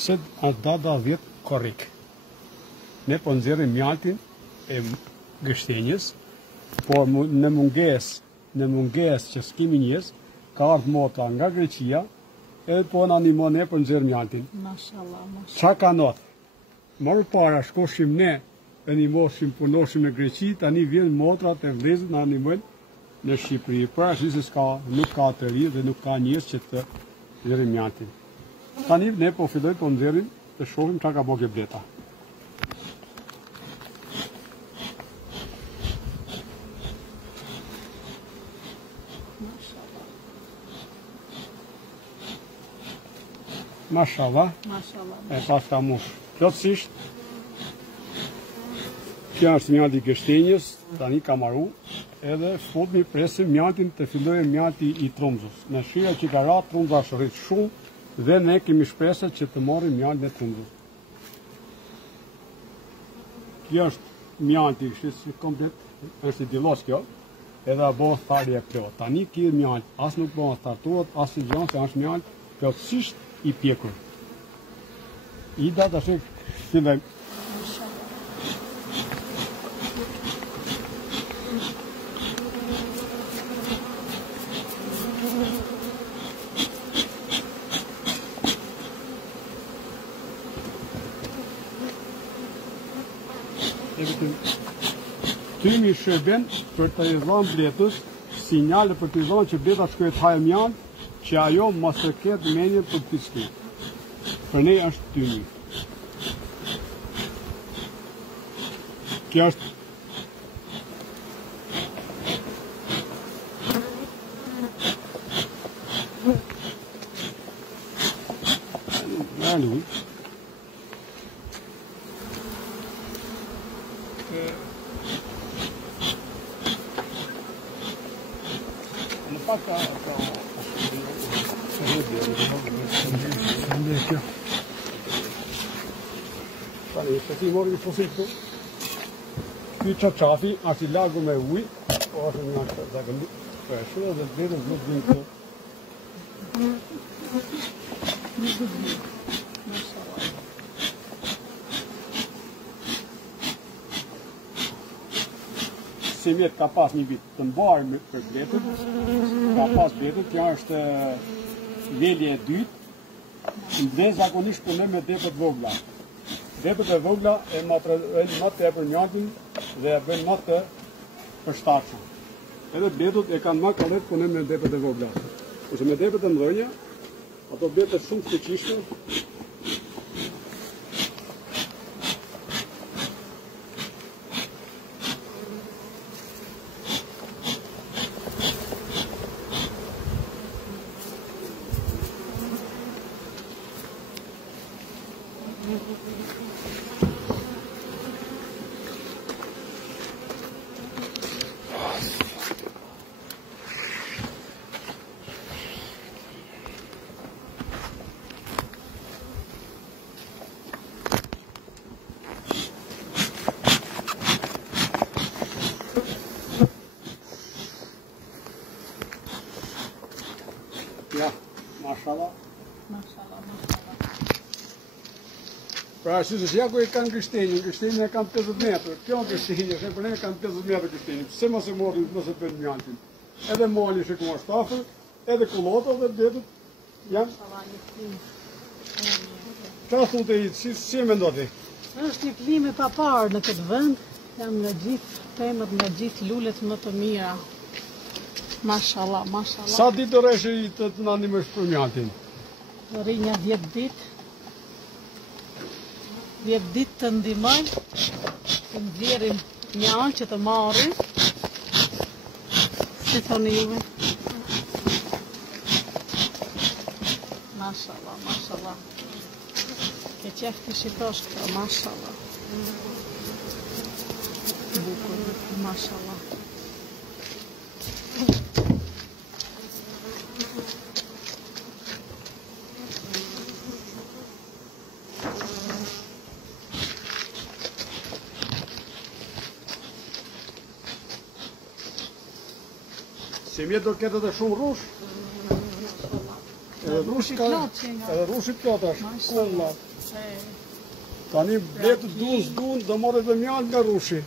se a dat 10 corect. Ne po nxjerrim mjaltin e gështenjës, por në mungesë që s'kemi njerëz, ka ardhur motra nga Greqia, edhe po në animon ne për nxjerr mjaltin. Mashallah, mashallah. Qa ka not? Marrë para shkoshim ne, animoshim, punoshim në Greqi, tani vjen motrat e vëllezërit në animojnë në Shqipëri. Për arsye se nuk ka të ri dhe nuk ka njerëz që të nxjerrin mjaltin. Tani ne po fillojmë po nxjerrim të shohim çka ka bëu bleta. Mashallah. E pas ka mush. Plotësisht. Kjo është mjalti i gështenjës, tani ka marru, edhe futmi presim mjaltin të fillojë mjalti i trumzës. Në shira që ka ra, trumza është rrit shumë, dhe ne kemi shpresë që të marrim mjaltin e trumzës. Kjo është mjalti, është komplet, është i dillos kjo, edhe a bëhen tharje plot. Tani kjo mjalt, as nuk bëhen startuat, as i gjanë, se është mjalt plotësisht i pjekur. I da të shikë fillojmë. Tymi shërben për të i dhënë bletës, sinjale për të i dhënë që bleta shkojë hajë mjalt, që ajo mos të ketë mendje për piski. Për ne është tymi. Kjo është Alu. Në pak ka Tani, se ti mori i fosil këtu. Ky qafi është i lagu me uj, po është një ashtë zakën shumë dhe vetëm nuk vinë këtu. Semjet ka pas një vit të mbarë për bletët, ka pas bletët, kjo është lelje e dytë, dhe zakonisht punon me depët vogla. Depët e vogla e më të për mjaltin dhe e bën më të përshtatshëm. Edhe bletët e kanë më korrekt punon me depët e vogla. Kurse me depët e mëdhenja, ato bletët shumë të fuqishme, mashallah. Pra arsye se ja ku e kanë gështenjën e kanë 50 metrë. Kjo gështenjë, se për ne kanë 50 metrë gështenjë. Pse mos e morrin, mos e bën mjaltin. Edhe mali shikoj është afër, edhe kullota dhe bletët janë. Qa thotë i, si e mendon ti? Është një klimë e paparë në këtë vend, jam nga gjithë pemët, nga gjithë lulet më të mira. Mashallah, mashallah. Sa ditë të rreshe i të në animësh për mjaltin? Rri një 10 ditë. 10 ditë të ndihmojnë, të nxjerrim mjalt që të marrim. Si thoni juve? Mashallah, mashallah. Ke qef të shikosh këto, mashallah. Bukur, mashallah. Se mjetë do ketë edhe shumë rush, rushi ka, edhe rushi plot është, kulla. E, Tani bletë s'dun, do more dhe mjalë nga rushi.